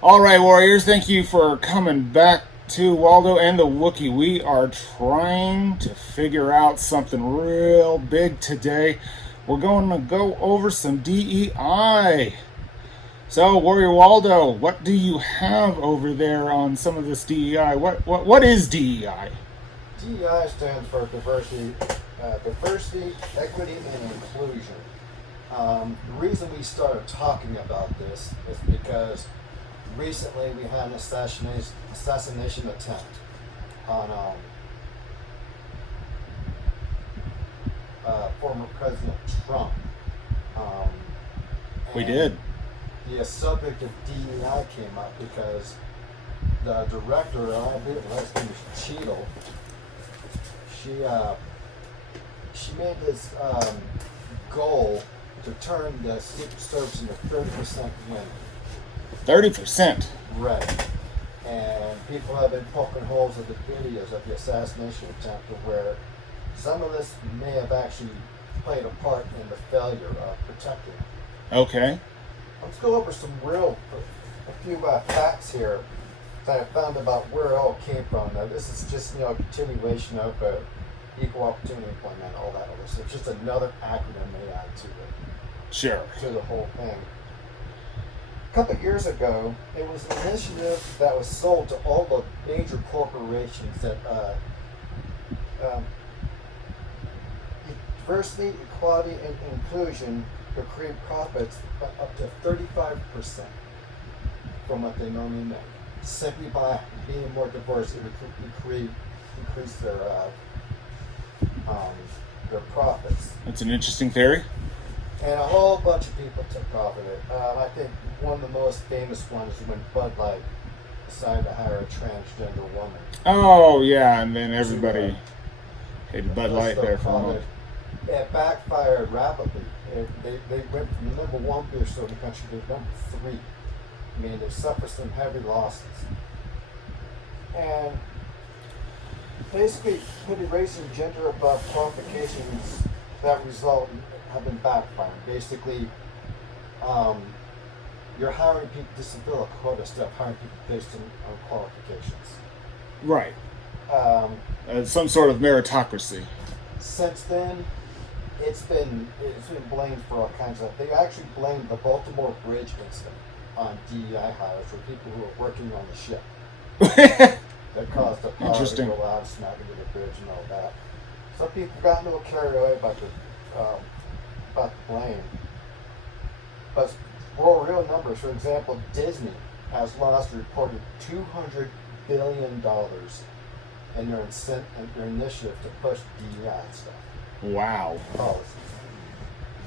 All right, Warriors, thank you for coming back to Waldo and the Wookie. We are trying to figure out something real big today. We're going to go over some DEI. So, Warrior Waldo, what do you have over there on some of this DEI? What is DEI? DEI stands for diversity, equity, and inclusion. The reason we started talking about this is because recently we had an assassination attempt on former President Trump. Um, We and did. the subject of DEI came up because the director, I believe her last name is Cheadle, she she made this goal to turn the Secret Service into 30% women. 30%. Right. And people have been poking holes in the videos of the assassination attempt where some of this may have actually played a part in the failure of protecting them. Okay. Let's go over a few facts here that I found about where it all came from. Now, this is just, a continuation of equal opportunity employment, all that other stuff. It's just another acronym they add Sure. to the whole thing. A couple of years ago, it was an initiative that was sold to all the major corporations that diversity, equality, and inclusion could create profits up to 35% from what they normally make. Simply by being more diverse, it would increase their profits. That's an interesting theory. And a whole bunch of people took off of it. I think one of the most famous ones is when Bud Light decided to hire a transgender woman. Oh, yeah, and then everybody hated Bud Light there for a month. It backfired rapidly. They went from the number one beer store in the country to number three. I mean, they suffered some heavy losses. And basically, putting race and gender above qualifications that result have been backfiring. Basically, you're hiring people to fulfill a quota instead of hiring people based on qualifications. Right. Some sort of meritocracy. Since then, it's been blamed for all kinds of. They actually blamed the Baltimore Bridge incident on DEI hires for people who were working on the ship. That caused the power to go out, smack into the bridge, and all that. Some people got a little carried away about the blame. But for real numbers, for example, Disney has lost a reported $200 billion in their initiative to push DEI stuff. Wow. Policies.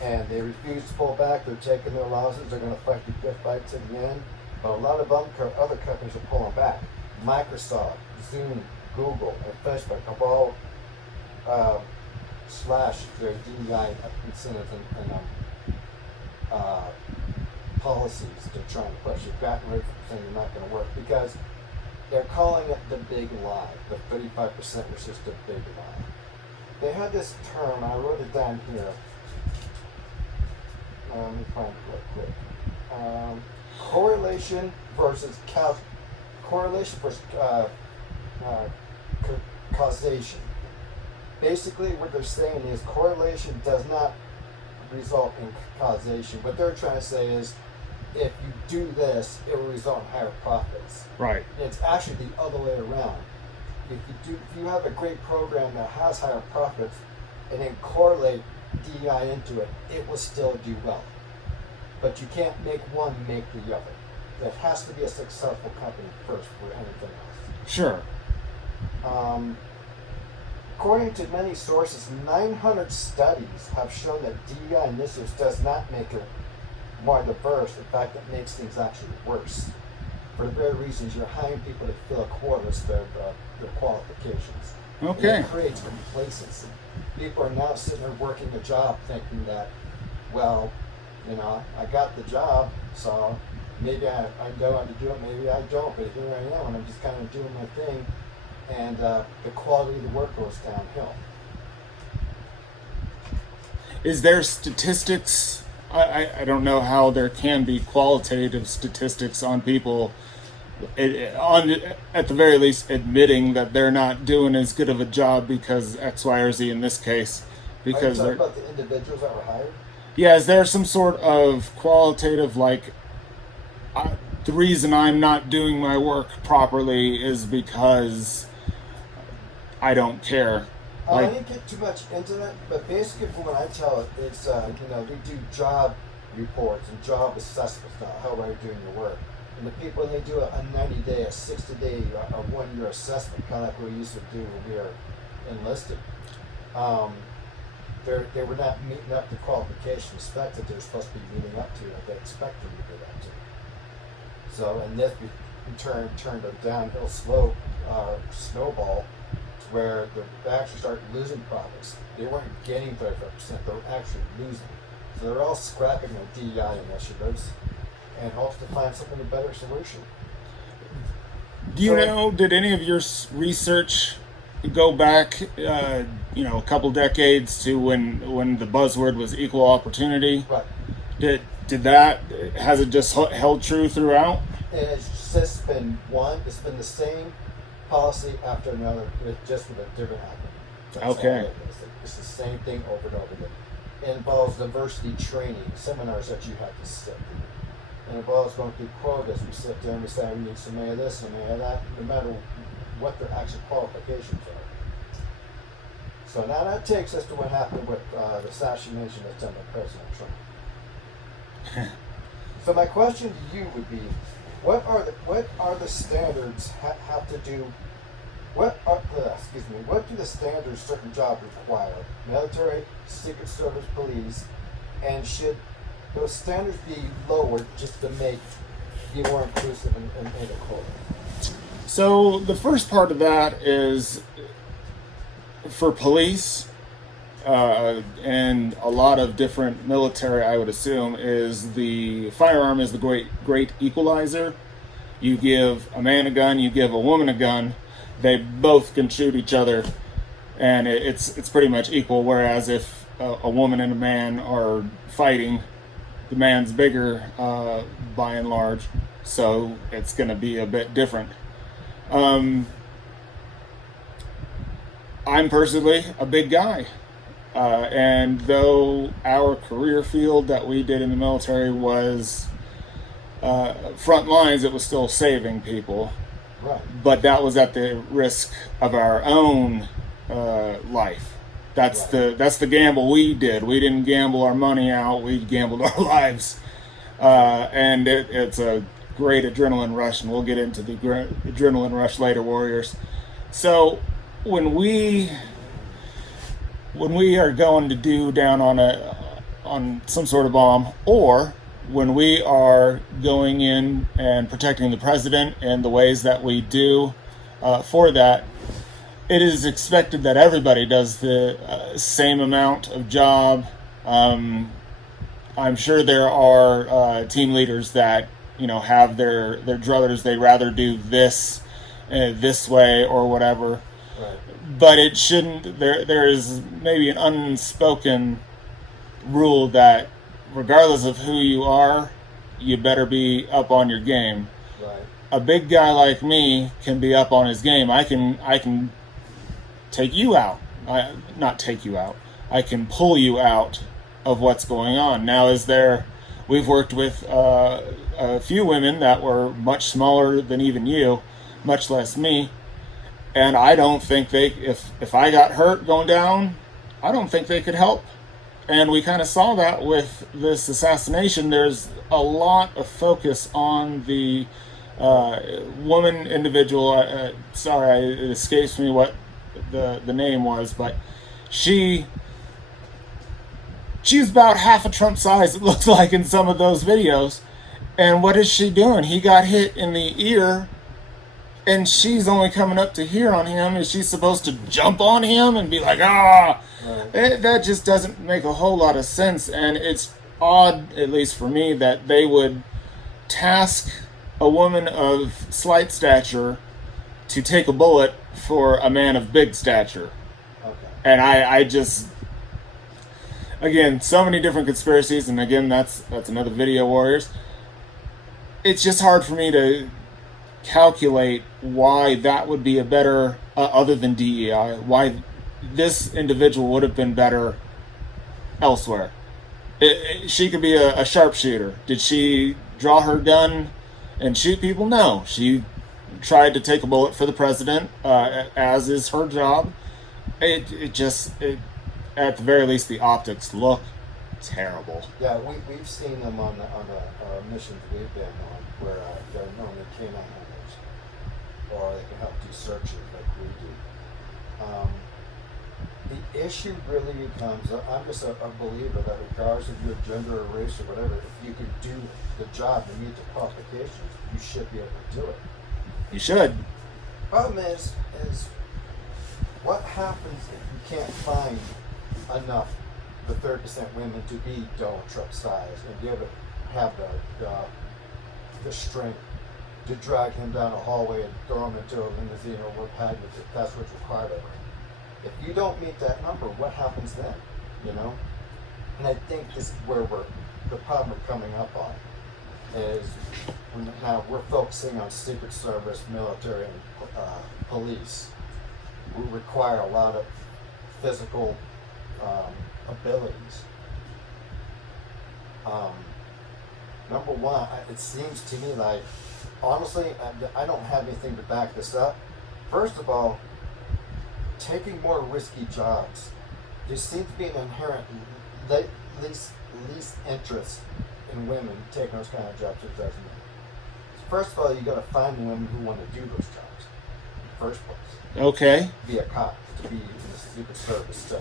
And they refuse to pull back. They're taking their losses. They're going to fight the good fight to the end. But a lot of other companies are pulling back. Microsoft, Zoom, Google, and Facebook have all slashed their DEI incentives and policies they're trying to push. They've gotten rid of saying they're not going to work because they're calling it the big lie. The 35% was just a big lie. They had this term, I wrote it down here. Let me find it real quick. Correlation versus causation. Basically, what they're saying is correlation does not result in causation. What they're trying to say is, if you do this, it will result in higher profits. Right. And it's actually the other way around. If you have a great program that has higher profits, and then correlate DEI into it, it will still do well. But you can't make one make the other. It has to be a successful company first for anything else. Sure. According to many sources, 900 studies have shown that DEI initiatives does not make it more diverse. In fact, it makes things actually worse. For the very reasons you're hiring people to fill a quota instead of their qualifications. Okay. And it creates complacency. People are now sitting there working a job thinking that, well, I got the job, so maybe I know how to do it, maybe I don't, but here I am, and I'm just kind of doing my thing, and the quality of the work goes downhill. Is there statistics I don't know how there can be qualitative statistics on people, at the very least, admitting that they're not doing as good of a job because X, Y, or Z in this case. Because Are you they're, talking about the individuals that were hired? yeah, is there some sort of qualitative, like, the reason I'm not doing my work properly is because I don't care? I Like, didn't get too much into that, but basically, from what I tell it, it's we do job reports and job assessments now. How are you doing your work? And the people, they do a 90-day, a 60-day, a 1-year assessment, kind of like we used to do when we were enlisted. They were not meeting up the qualification specs that they're supposed to be meeting up to, that they expect them to meet up to. So, and this in turn turned a downhill slope, snowball, where they actually started losing profits. They weren't gaining 35%, they were actually losing. So they're all scrapping their DEI initiatives and hopes to find something a better solution. do you know, did any of your research go back, a couple decades to when the buzzword was equal opportunity? Right. Has it just held true throughout? It's just been it's been the same policy after another, just with a different acronym. That's Okay. all it is. It's the same thing over and over again. It involves diversity training, seminars that you have to sit through. It involves going through quotas. We sit there and we say, we need so many of this and many of that, no matter what their actual qualifications are. So now that takes us to what happened with the assassination that's done by President Trump. So my question to you would be, what are the standards have to do? What do the standards certain jobs require? Military, Secret Service, police, and should those standards be lowered just to be more inclusive and equal? So the first part of that is for police, and a lot of different military, I would assume, is the firearm is the great equalizer. You give a man a gun, you give a woman a gun, they both can shoot each other, and it's pretty much equal. Whereas if a woman and a man are fighting, the man's bigger by and large, so it's going to be a bit different. I'm personally a big guy. And though our career field that we did in the military was front lines, it was still saving people. Right. But that was at the risk of our own life. That's the gamble we did. We didn't gamble our money out. We gambled our lives. And it's a great adrenaline rush, and we'll get into the adrenaline rush later, warriors. So when we are going to do down on some sort of bomb, or when we are going in and protecting the president in the ways that we do for that, it is expected that everybody does the same amount of job. I'm sure there are team leaders that have their druthers. They rather do this way or whatever. Right. But it shouldn't. There is maybe an unspoken rule that regardless of who you are, you better be up on your game. Right. A big guy like me can be up on his game. I can take you out. Not take you out. I can pull you out of what's going on. Now, we've worked with a few women that were much smaller than even you, much less me. And I don't think if I got hurt going down, I don't think they could help. And we kind of saw that with this assassination. There's a lot of focus on the woman individual. Sorry, it escapes me what the name was, but she's about half a Trump size, it looks like, in some of those videos. And what is she doing? He got hit in the ear, and she's only coming up to here on him. Is she supposed to jump on him and be like, ah? Right. That just doesn't make a whole lot of sense. And it's odd, at least for me, that they would task a woman of slight stature to take a bullet for a man of big stature. Okay. And I just... again, so many different conspiracies, and again, that's another video, Warriors. It's just hard for me to calculate why that would be a better, other than DEI, why this individual would have been better elsewhere. She could be a sharpshooter. Did she draw her gun and shoot people? No. She tried to take a bullet for the president, as is her job. It just, at the very least, the optics look terrible. Yeah, we've seen them on the missions we've been on, where they're normally canine hunters, or they can help do searches like we do. The issue really becomes, I'm just a believer that regardless of your gender or race or whatever, if you can do the job and meet the qualifications, you should be able to do it. You should. Problem is what happens if you can't find enough, the 30% women, to be Donald Trump size and be able to have the strength to drag him down a hallway and throw him into a limousine or what have you, if that's what's required of him. If you don't meet that number, what happens then? You know? And I think this is where the problem we're coming up on is now we're focusing on Secret Service, military, and police, who require a lot of physical abilities. Number one, it seems to me like, honestly, I don't have anything to back this up. First of all, taking more risky jobs, there seems to be an inherent least interest in women taking those kind of jobs. It doesn't. First of all, you got to find the women who want to do those jobs in the first place. Okay. To be a cop, to be in the Secret Service,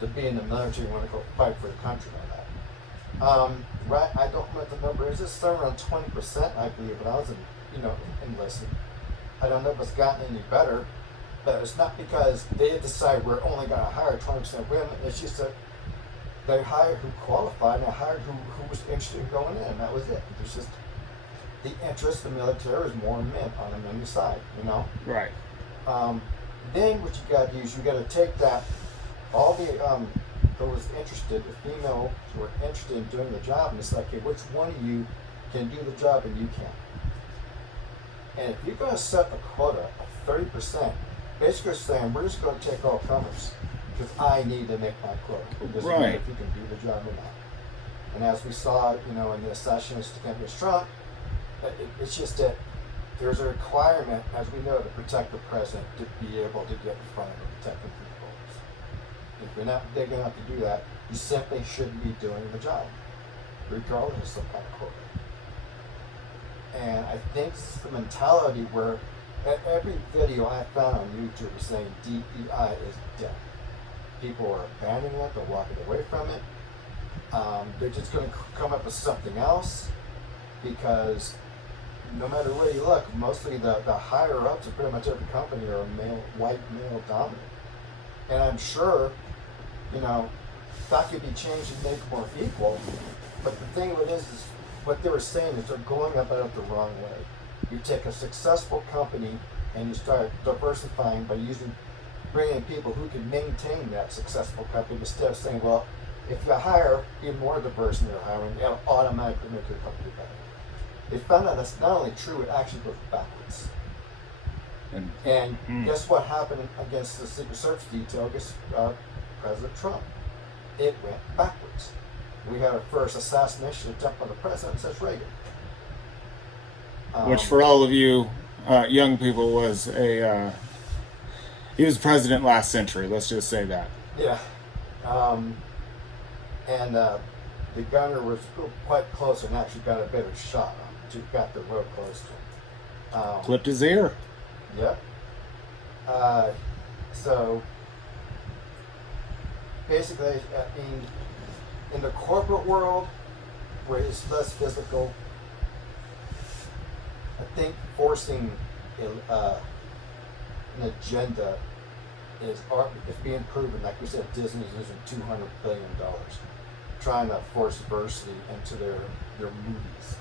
to be in the military, want to go fight for the country and all that. Right? I don't know what the number is. It's somewhere around 20%, I believe, when I was enlisted. I don't know if it's gotten any better, but it's not because they decide we're only going to hire 20% women. It's just that they hired who qualified and they hired who was interested in going in, and that was it. It's just the interest in the military is more men on the men's side, you know? Right. Then what you got to do is you got to take that, all the those interested, the female who are interested in doing the job, and it's like, okay, which one of you can do the job and you can't? And if you're going to set a quota of 30%, basically saying we're just going to take all comers because I need to make my quota. It doesn't matter if you can do the job or not. And as we saw, in the assassinations against Trump, it's just that there's a requirement, as we know, to protect the president, to be able to get in front of and protect him from the voters. If you're not big enough to do that, you simply shouldn't be doing the job, regardless of some kind of quota. And I think it's the mentality where every video I found on YouTube is saying DEI is dead. People are abandoning it, they're walking away from it. They're just going to come up with something else, because no matter where you look, mostly the higher ups of pretty much every company are white male dominant. And I'm sure, that could be changed and made more equal. But the thing of it is what they were saying is they're going about it the wrong way. You take a successful company and you start diversifying by bringing in people who can maintain that successful company, instead of saying, well, if you hire even more diverse than you're hiring, it'll automatically make your company better. They found out that's not only true, it actually goes backwards. And guess what happened against the Secret Service detail against President Trump? It went backwards. We had our first assassination attempt on the president since Reagan. Which, for all of you young people, was he was president last century. Let's just say that. Yeah. And the gunner was quite close and actually got a better shot on him. Got the real close to him. Clipped his ear. Yep. So basically, I mean, in the corporate world, where it's less physical, I think forcing an agenda is being proven. Like we said, Disney's losing $200 billion trying to force diversity into their movies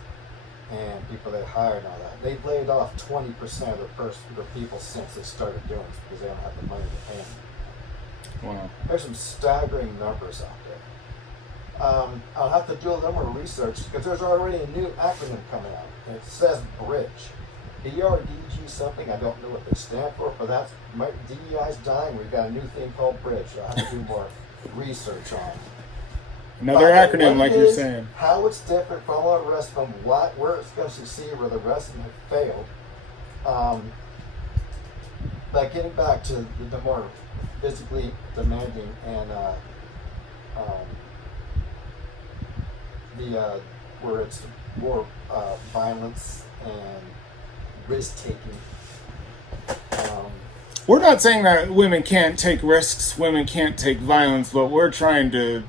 and people they hire and all that. They've laid off 20% of their people since they started doing this because they don't have the money to pay them. Wow. There's some staggering numbers out there. I'll have to do a little more research because there's already a new acronym coming out. And it says BRIDGE. BRDG something, I don't know what they stand for, but that's DEI's dying. We've got a new thing called BRIDGE. So I have to do more research on. Another acronym, like you're saying. How it's different from all the rest of them, where it's going to succeed, where the rest of them have failed. But getting back to the more physically demanding and where it's more violence and risk taking. We're not saying that women can't take risks, women can't take violence. What we're trying to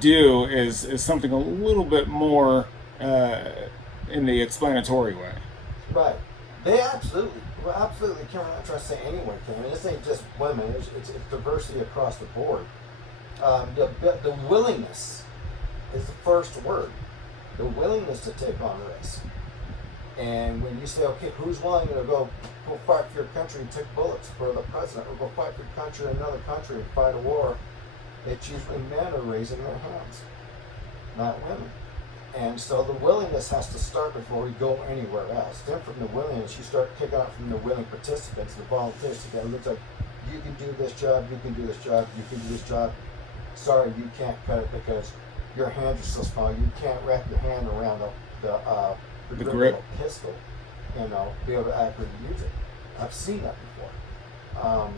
do is something a little bit more in the explanatory way. Right. They absolutely can. We're not trying to say anyone can. I mean, this ain't just women. It's diversity across the board. The willingness is the first word. The willingness to take on risk. And when you say, okay, who's willing to go fight for your country and take bullets for the president, or go fight for your country in another country and fight a war, it's usually men are raising their hands, not women. And so the willingness has to start before we go anywhere else. Then from the willingness, you start picking out from the willing participants, the volunteers. It looks like you can do this job, you can do this job, you can do this job. Sorry, you can't cut it because your hands are so small. You can't wrap your hand around the grip of a pistol, be able to accurately use it. I've seen that before.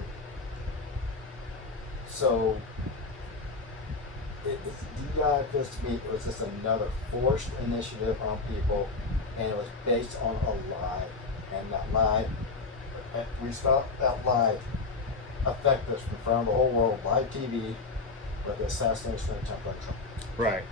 So DEI feels to me it was just another forced initiative on people, and it was based on a lie. And that lie, we saw that lie affect us in front of the whole world, live TV, with the assassination attempt on Trump. Right.